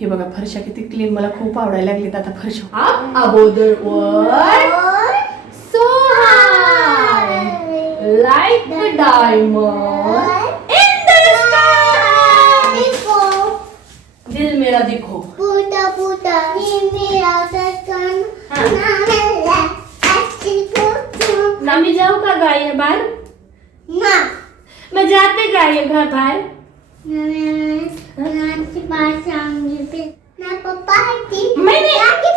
हे बघा फरशा किती क्लीन मला खूप आवडायला लागलीत आता फरशा. above वर high like a diamond in the sky. दिल मेरा देखो. पुटा पुटा मेरा ससन हाँ। नाला अच्छी पुटू ना मैं जाऊँ का गाय बाहर ना। मैं जाते गाय घर बाहर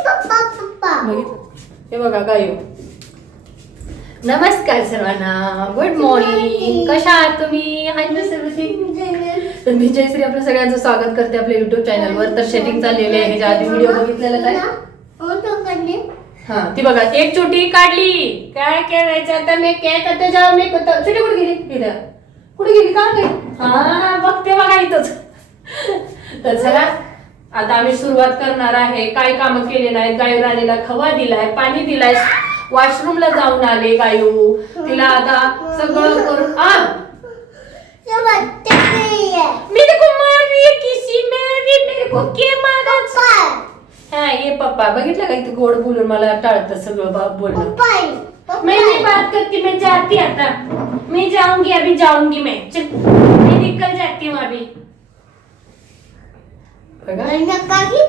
पप्पा पप्पा हे बघा गायो. नमस्कार सर्वांना. गुड मॉर्निंग कशा आहात तुम्ही? हाय ना सर्व तर मी जयश्री आपलं सगळ्यांचं स्वागत करते आपल्या युट्यूब चॅनलवर तर शेटिंग चाललेली आहे. ज्या आधी व्हिडिओ बघितलेला काय? हा ती बघा एक छोटी काढली. काय करायचं आता? मी काय करते जेव्हा मी कुठं? छोटी कुठे गेली? कुठे गेली? का गेली हा बघते बघा इथंच. तर चला आता आम्ही सुरुवात करणार आहे. काय कामं केले नाहीत? गायू राणीला खवा दिलाय पाणी दिलाय. वॉशरूमला जाऊन आले गायू. तिला आता सगळं करून आ! है मेरे को. मार रही किसी मेरी मेरे को के मारा पप्पा. ये पप्पा. बघितलं का इथे गोड बोलून? मला टाळतं सगळं बाप बोलणं. मैं नहीं बात करती मैं जाती आता। मैं जाऊंगी अभी जाऊंगी मैं। चल मैं निकल जाती हूँ अभी।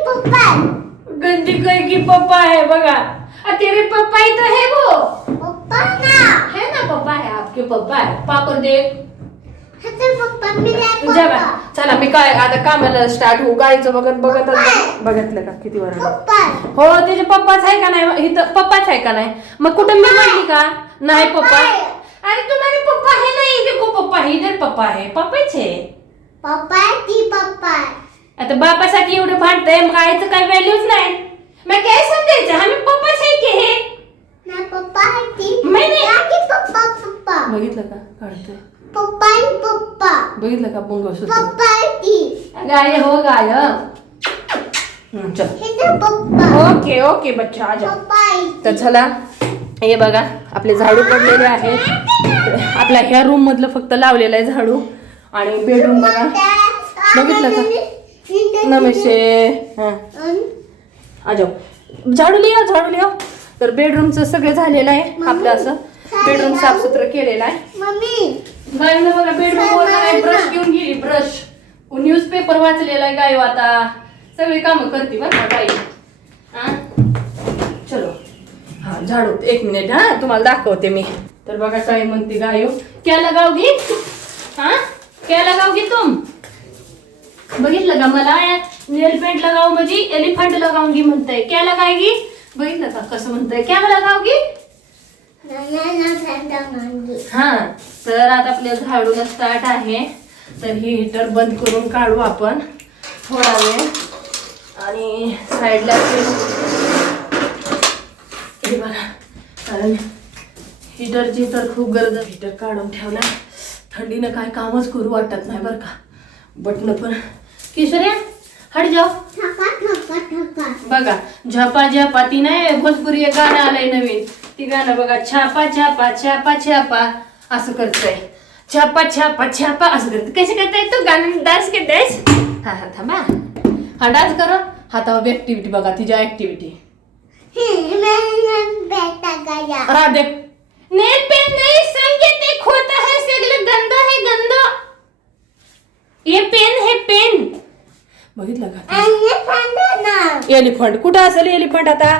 पप्पा गंदी कह की पप्पा है बघा। आ, तेरे पप्पा ही तो है वो। पप्पा ना। है ना पप्पा है आपके पप्पा है। पापर देख। चला मी काय आता कामाला स्टार्ट होऊ गायचं बघत बघत बघितलं का किती वर हो त्याचे पप्पाच आहे का नाही? इथं पप्पाच आहे का नाही? मग कुठं मी म्हणली का? नाही पप्पा. अरे तुम्हारे पप्पा है ना ये देखो पप्पा है इधर पप्पा है पप्पाच है पप्पा ती पप्पा. आता बापासाठी एवढं भांडतंय मग आईचं काही व्हॅल्यूच नाही. मग काय समजायचं? आम्ही पप्पाच आहे की हे? ती. पप्पा पप्पा. बघितलं का? काढतोय. पप्पा पप्पा. बघितलं का मंगळसूत्र पप्पा ती. गाय हो गाय चल. हे पप्पा. ओके ओके बच्चा आ पप्पा तर चला हे बघा आपले झाडू पडलेले आहेत. आपल्या ह्या रूम मधलं फक्त लावलेलं आहे झाडू. आणि बेडरूम बघा. बघितलं का? नमस्ते. हा. आजाव झाडू लिहा झाडू लिहा. तर बेडरूमचं सगळं झालेलं आहे आपलं असं. बेडरूम साफसुथरं केलेलं आहे. मम्मी गायनं बघा बेडरूम वर ब्रश घेऊन गेली ब्रश न्यूजपेपर वाचलेला आहे गायो आता. सगळी कामं करते बरं का गाई हा चलो. हा झाडू एक मिनिट हा तुम्हाला दाखवते मी. तर बघा काय म्हणते गायो क्या लगाओगी हा? क्या लगाओगी तुम. बघितलं का मला? नेल पेंट लगाव म्हणजे एलिफंट लगाऊंगी म्हणताय. क्या लगाएगी बघितलं का? कसं म्हणताय? क्या लगाओगी नाना ना सांगा मांगी हा तर आता आपल्या झाडूला स्टार्ट आहे. तर ही हिटर बंद करून काढू आपण. थोडा वेळ. आणि साईडला हे बघा. कारण हिटरची तर खूप गरज आहे. हिटर काढून ठेवला थंडीनं काय कामच करू वाटत नाही बरं का. बटन पण किशोर्या हट जाओ. बघा झपा झपा ती नाही भोजपुरी एक गाणं आलंय नवीन. ती गाणं बघा छापा छापा छापा छापा असं करतोय. छापा छापा छापा असं करत कसे करताय तू? गाणं डान्स करतेस हा हा थांबा. हा डान्स करो. हातावर ऍक्टिव्हिटी बघा तिच्या ऍक्टिव्हिटी राधे. नेल पेंट नहीं संगीत एक होता है सगळं गंदा है गंदा ये पेन है पेन. बघितलं का? एलिफंट कुठं असेल एलिफंट आता?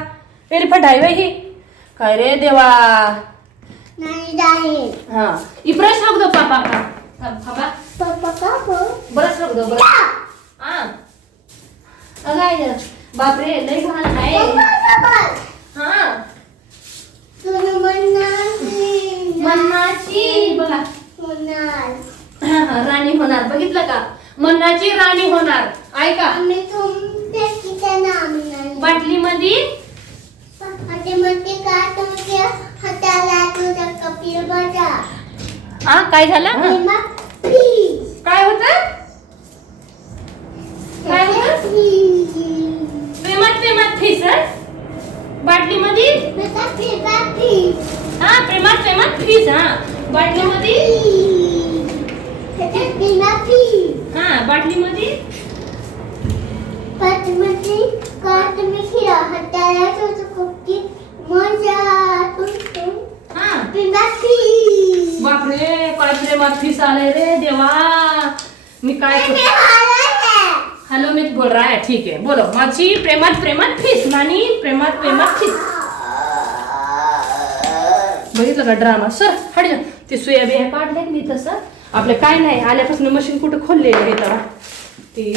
एलिफंट आहे बाई ही. काय रे देवा? नाही हा. ये ब्रश रख दो पापा. का पापा ब्रश रख दो ब्रश. हाँ. अगाय बापरे लय घाण आहे. हा. मन्नाची बघा. हा, हा, राणी होणार. बघितलं का? मन्नाची राणी होणार. ऐका. बाटली मध्ये हा काय झालं? काय होत? काय होत? प्रेमात प्रेमात फिसर बाटली मध्ये हा प्रेमात प्रेमात फिस हा. बाटली मध्ये हा बाटली मध्ये का तुम्ही खिळा मजा तुमचं हा. पिंडाची बापरे काय प्रेमात फीस आलाय रे देवा. मी काय करू? हॅलो मी बोल रहा है ठीक आहे. बोलो माझी प्रेमात प्रेमात फीस नानी प्रेमात प्रेमात फीस बघितलं का ड्रामा सर हट जा. ते सुया बिया काढले मी तसं. आपलं काय नाही आल्यापासून मशीन कुठं खोललेलं आहे तेव्हा? ती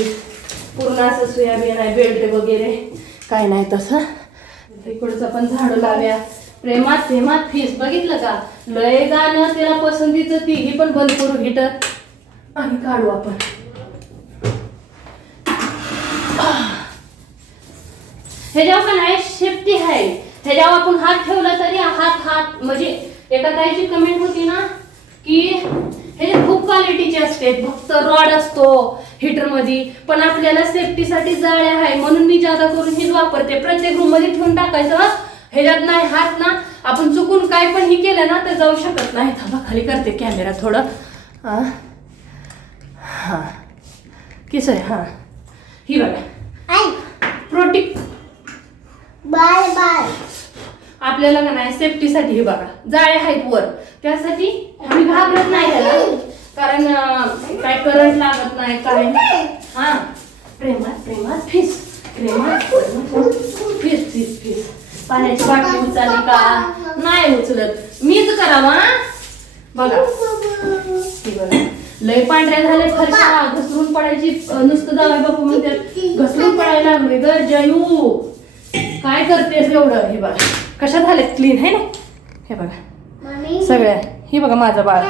पूर्ण असं सोयाबीन आहे बेल्ट वगैरे. काय नाही तसं. इकडचं पण झाडं लाव्या. प्रेमात प्रेमात फीस बघितलं का? लय गाणं त्याला पसंतीचं तिघी पण बंद करू हिटर आणि काढू आपण. ह्याच्यावर पण आहे शेफ्टी आहे. ह्याच्यावर आपण हात ठेवला तरी हात हात म्हणजे एका ताईची कमेंट होती ना की हे खूप क्वालिटीचे असते. फक्त रॉड असतो हिटरमध्ये पण आपल्याला सेफ्टीसाठी जाळ्या आहे म्हणून मी जादा करून हीच वापरते. प्रत्येक रूममध्ये ठेवून टाकायचं ह्याच्यात नाही हात ना. आपण चुकून काय पण ही केलं ना तर जाऊ शकत नाही. थांबा खाली करते कॅमेरा थोडं. हा हा. किस आहे हा. ही बघा. प्रोटिक बाय बाय. आपल्याला का नाही सेफ्टीसाठी हे बघा. जाळे आहेत वर. त्यासाठी आम्ही घाबरत नाही त्याला. कारण काय करंट लागत नाही काय. हा. प्रेमात प्रेमात फिस. प्रेमात फिस फिस फिस. पाण्याची बाटली उचलली का? नाही उचलत. मीच करावा बघा. बघा. लय पांढऱ्या झाले फरशा घसरून पडायची नुसतं जावं बापू म्हणते घसरून पडायला लागले ग जयू. काय करतेस एवढं? हे बघा. कशा झाल्यात क्लीन आहे ना? हे बघा. सगळ्या ही बघा माझा बाळ.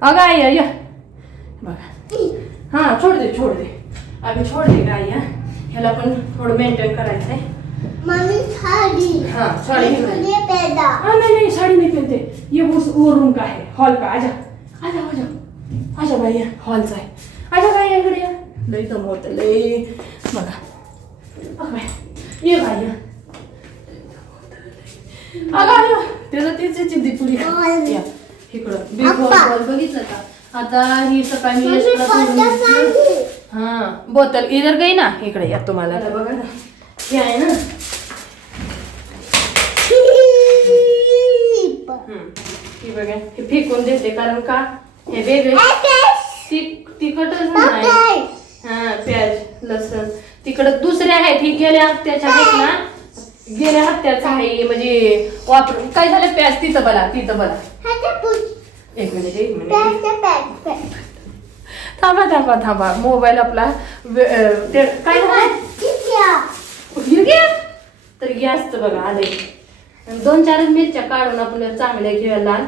अगं आई या. बघा. हा छोड दे छोड दे. आम्ही छोड दे हा. ह्याला पण थोडं मेंटेन करायचं आहे मम्मी साडी. हा साडी हा नाही नाही साडी नाही पहनते ये वो वो रूम का है हॉल का? आजा. आजा आजा. आजा बाई या. हॉलचा आहे. आजा बाई या इकडे या. लई दम होत लई. बघा. अगं बाई. ये बाई त्याचं त्याची चिंती पुरी. हॉल. या इकडं. बिग बॉल आप्पा. बॉल बघितलं का? आता ही सकाळी मी हा बोतल. इधर गई ना? इकडे या तुम्हाला. बघा ना. हे आहे ना. ही बघा. हे फेकून देते कारण का? हे वेगळे. ती- तिखटच नाही. हा प्याज लसण. तिकडं दुसऱ्या आहेत. ही गेल्या हप्त्याच्या आहेत ना? गेल्या हप्त्याचा आहे म्हणजे वापरून. काय झालं? प्याज तिथं बला तिथं बला एक मिनिट एक मिनिट. थांबा थांबा थांबा. मोबाईल आपला वे- अं, ते काय झालं? तर गॅसचं बघा आलंय. दोन चार मिरच्या काढून आपल्याला चांगल्या घ्या लाल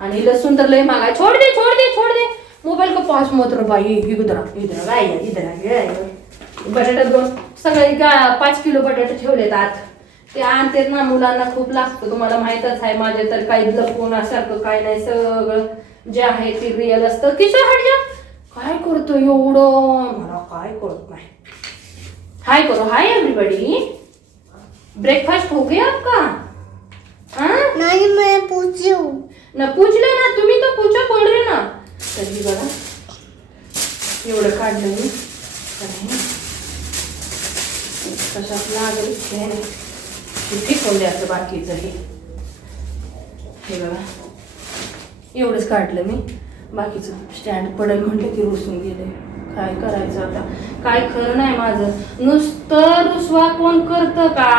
आणि लसूण तर लय मागाय छोड दे छोड दे छोड दे. मोबाईल का पाच मोत्र बाई. इधर इधर गाय इधर बटाटा दोन. सगळे गा पाच किलो बटाटे ठेवलेत आत. ते आणते ना मुलांना खूप लागतं तुम्हाला माहीतच आहे माझे तर काही लपवून सारखं काय नाही सगळं जे आहे ते रिअल असतं. किशोर हट काय करतो एवढं? मला काय कळत नाही. हाय करो हाय एवरीबडी ब्रेकफास्ट हो गया आपका? हाँ? नानी मैं पूछू. ना तुम्ही तर पूछा बोल रे ना. तरी बघा एवढं काढलं मी. कशात लागेल? इथे कोंड्याचं बाकीचं हे हे बघा. एवढंच काढलं मी. बाकीचं स्टँड पडेल. म्हटलं की रुसून गेले. काय करायचं आता? काय खरं नाही माझं. नुसतं रुसवा कोण करतं का?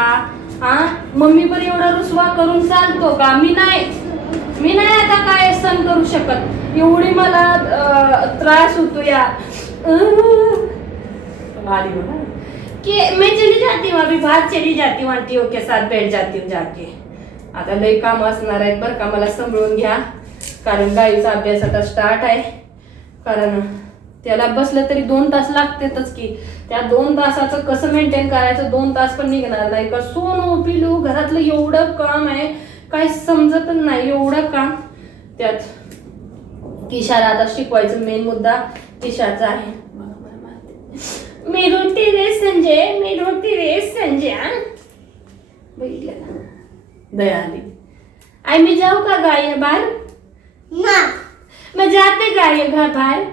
हा मम्मी पण एवढा रुसवा करून चालतो का? मी नाही. मी नाही आता काय सण करू शकत. एवढी मला त्रास होतो या आली बघा. कि मैं चली जाती हूँ अभी बाहर चली जाती हूँ आंटियों के साथ बैठ जाती हूँ जाके। आता लई काम असणार आहेत बरं का मला सांभाळून घ्या. कारण गाईचा अभ्यास आता स्टार्ट आहे. कारण त्याला बसलं तरी दोन तास लागतातच की. त्या दोन तासाचं कसं मेंटेन करायचं दोन तास पण निघणार नाही का? सोनू पिलू घरातलं एवढं काम आहे काय समजतच नाही एवढं काम. त्यात किशाला आता शिकवायचं मेन मुद्दा किशाचा आहे. मारते. मी रोटी रे संजय मी रोटी रे संजय हा? बघितलं का? दया आली आई मी जाऊ का गाय बाहेर? ना. मैं जाते गाय घर बाहेर?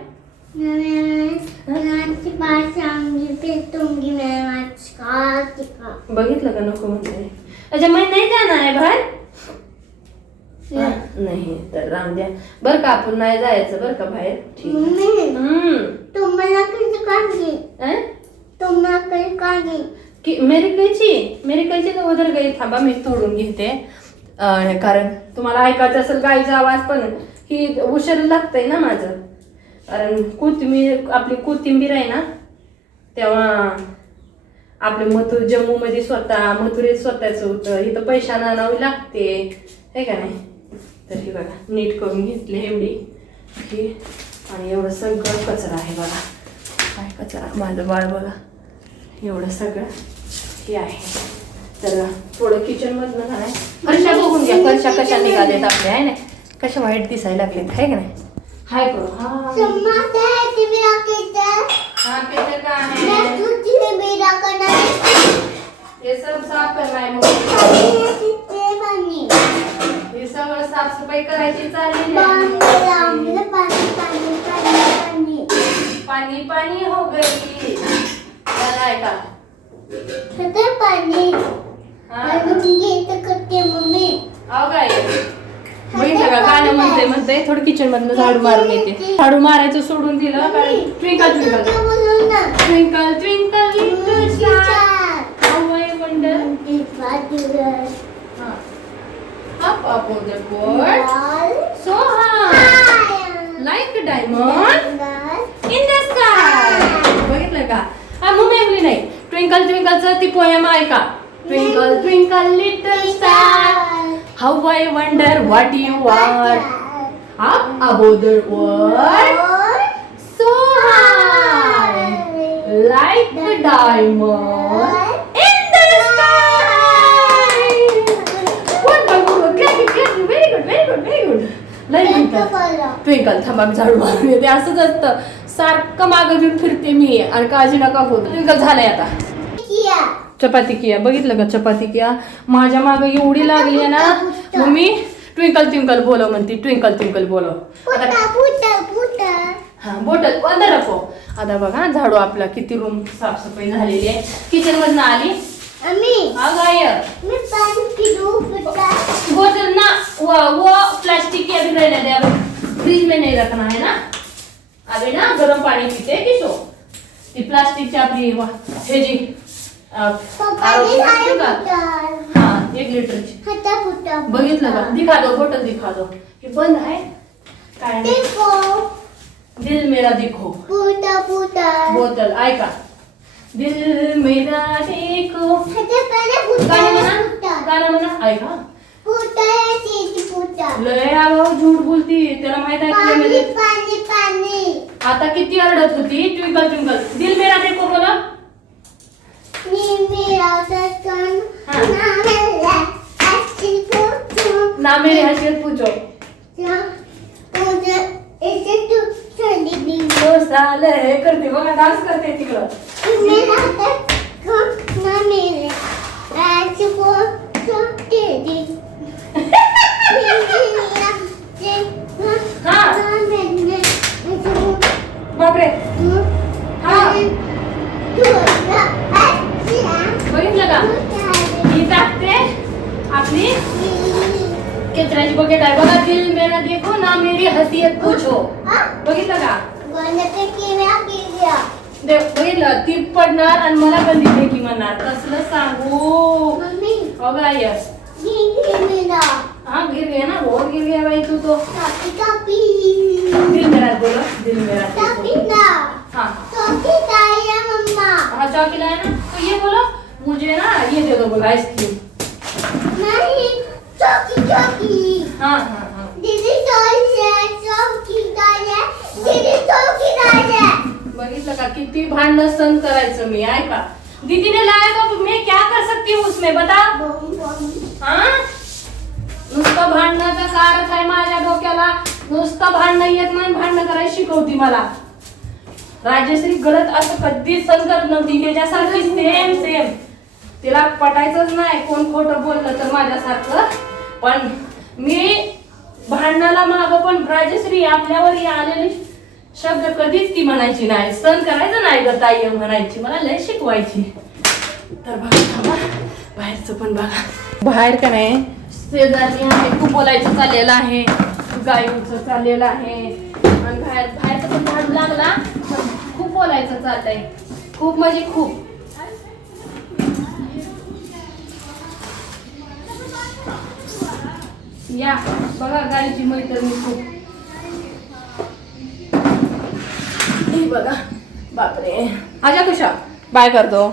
बघितलं का नको म्हणते. अच्छा मी नाही जाणार आहे बाहेर? हा, नाही तर राम द्या. बरं का आपण नाही जायचं बरं का बाहेर? ठीक आहे. हम्म. तुम्हाला किती काढली? अं? तुम्हाला किती काढली? की मेरी कैची? मेरी कैची तर उधर गई. थांबा मी तोडून घेते. अं, कारण तुम्हाला ऐकायचं असेल गाईचा आवाज पण ही उशीर लागतंय ना माझं. कारण कोथिंबीर आपली कोथिंबीर आहे ना तेव्हा आपले मथुर जम्मूमध्ये स्वतः मथुरेत स्वतःच होतं. इथं पैशा आणावी लागते. हे का नाही? तर हे बघा नीट करून घेतले एवढी. ही आणि एवढं सगळं कचरा आहे बघा. काय कचरा? माझं बाळ बघा. एवढं सगळं हे आहे. तर थोडं किचनमधनं नाही? फरशा बघून घ्या. फरशा कशा निघाल्यात आपल्या आहे ना? कशा वाईट दिसायला लागलेत आहे का नाही? हाय करू. हा. साफसफाई करायची आहे. पानी पाणी पाणी हो गई. छोटे पानी हा. बनूंगी तो करते मम्मी. अहो काय बघितलं का? गाणं म्हणते म्हणते थोडं किचन मधनं झाडू मारून येते झाडू मारायचं सोडून दिलं कारण twinkle twinkle twinkle twinkle little star wonder teacher up up on the board so high like a diamond in the sky बघितलं का हा मम्मी आपली नाही ट्विंकल ट्विंकलचं ती पोयम आहे का twinkle twinkle little star how I wonder what you are up above the world so high like a diamond लय म्हणतात. ट्विंकल थांबा मी झाडू मारून येते. असंच असतं. सारखं मागं घेऊन फिरते मी. आणि काळजी नका करू. ट्विंकल झालंय आता. चपाती किया. बघितलं का चपाती किया? माझ्या मागं एवढी लागली आहे ना. मम्मी ट्विंकल ट्विंकल बोलव म्हणते. ट्विंकल ट्विंकल बोलव. हा बोटल. अंदर रखो. आता बघा झाडू आपला किती रूम साफसफाई झालेली आहे. किचन मधनं आली. हा गाय बोतल ना वो वो प्लास्टिक की अभी रहने दे अभी फ्रिज में नहीं रखना है ना? अभी ना गरम पाणी पिते किशो ती प्लास्टिकची आपली वा- हे जी अं, आरोग्य असते का? हा एक लिटरची बघितलं का दिखा दो बोटल दिखा दो। हे बंद आहे काय नाही. दिल मेरा दिखो। बोतल ऐका दिल मेरा देखो गाणं म्हणा ऐका लय आगाऊ झूट बोलती त्याला माहीत आहे आता किती अरडत होती ट्विंकल ट्विंकल दिल मेरा देखो बोला मी मेरा सजन हाँ. ना मेरे हसीयत पूछो तो साल हे करते बघा डान्स करते तिकडं मेरा देखो ना मेरे ऐसी फोटो तेरी हाँ. बापरे हा बघितलं का ही टाकते आपली कचऱ्याची बकेट आहे बघा दिल मेरा देखो ना मेरी हसीयत पूछो। बघितलं का ती पडणार आणि मला पण की म्हणणार. कसलं सांगू. बघा यस हाँ गिर गया ना बहुत गिर गया भाई तू. तो दिल मेरा बोलो दिल मेरा देखो हाँ. हाँ चौकी लाया ना? तो ये बोलो मुझे ना ये दे दो बोलो आइसक्रीम हाँ हाँ. बघितलं का? किती भांडण सहन करायचं मी ऐका. दीदीने लाया तो मैं क्या कर सकती हूँ उसमें? बता. हाँ? नुसतं भांडणाचा कारच आहे माझ्या डोक्याला. नुसतं भांडणं येत नाही भांडणं करायला शिकवती मला. राजश्री गलत असं कधीच सहन करत नव्हती. त्याच्यासारखी सेम सेम तिला पटायचंच नाही कोण खोटं बोललं तर माझ्यासारखं. पण मी भांडणाला माग पण राजश्री आपल्यावर आलेली शब्द कधीच ती म्हणायची नाही. सहन करायचं नाही ग ताई म्हणायची. मला लय शिकवायची. तर बघा थांबा. बाहेरचं पण बघा. बाहेर का नाही? शेजारी आहे खूप बोलायचं चाललेलं आहे. गायूचं चाललेलं आहे. आणि बाहेर बाहेरचं पण झाडू लागला पण खूप बोलायचं चाललंय. खूप म्हणजे खूप. या बघा गाडीची मैत्रिणी खूप. बघा. बापरे. आजा कशा बाय करतो.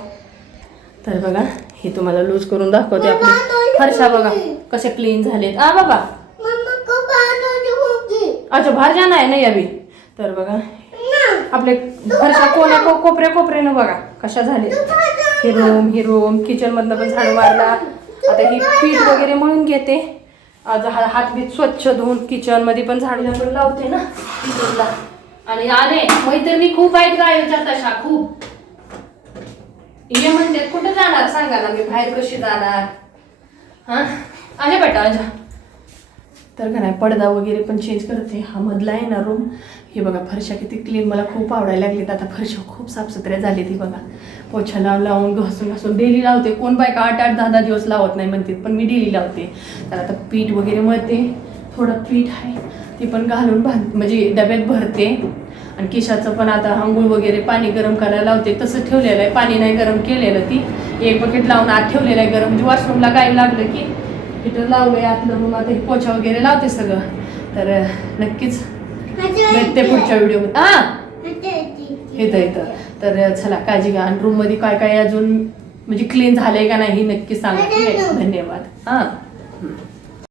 तर बघा हे तुम्हाला लूज करून दाखवते आपली. फरशा बघा कसे क्लीन झालेत. आ बाबा. अच्छा बाहेर जाणं आहे नाही अभि. तर बघा आपले फरशा कोण्या को कोपऱ्या कोपऱ्यानं बघा कशा झाले ही रूम ही रूम किचन मधनं पण झाडू मारला आता ही पीठ वगैरे मळून घेते. आज हा हात बीत स्वच्छ धुवून किचनमध्ये पण झाडू लावते ना. आणि आले मैत्रिणी खूप आहेत गायच्या तशा खूप. ये म्हणते कुठे जाणार सांगा ना मी? बाहेर कशी जाणार? हा? आले बेटा आजा. तर का नाही पडदा वगैरे पण चेंज करते. हा मधला आहे ना रूम हे बघा फरशा किती क्लीन मला खूप आवडायला लागलीत. आता फरशा खूप साफसुथऱ्या झाली ती बघा. पोछा लावून लावून घासून घासून. डेली लावते. कोण बायका आठ आठ दहा दहा दिवस लावत नाही म्हणते पण मी डेली लावते. तर आता पीठ वगैरे मळते. थोडं पीठ आहे. ते पण घालून बांध म्हणजे डब्यात भरते. आणि किशाचं पण आता आंघोळ वगैरे पाणी गरम करायला लावते. तसं ठेवलेलं आहे. पाणी नाही गरम केलेलं ती. एक बकेट लावून आत ठेवलेलं आहे गरम. म्हणजे वॉशरूमला काय लागलं की हिटर लावलंय आतलं रूम आता हे पोछा वगैरे लावते सगळं. तर नक्कीच भेटते पुढच्या व्हिडिओ हा येतं येतं. तर चला काळजी घ्या. आणि रूममध्ये काय काय अजून म्हणजे क्लीन झालंय का नाही नक्की सांगा. आहे? धन्यवाद. हा.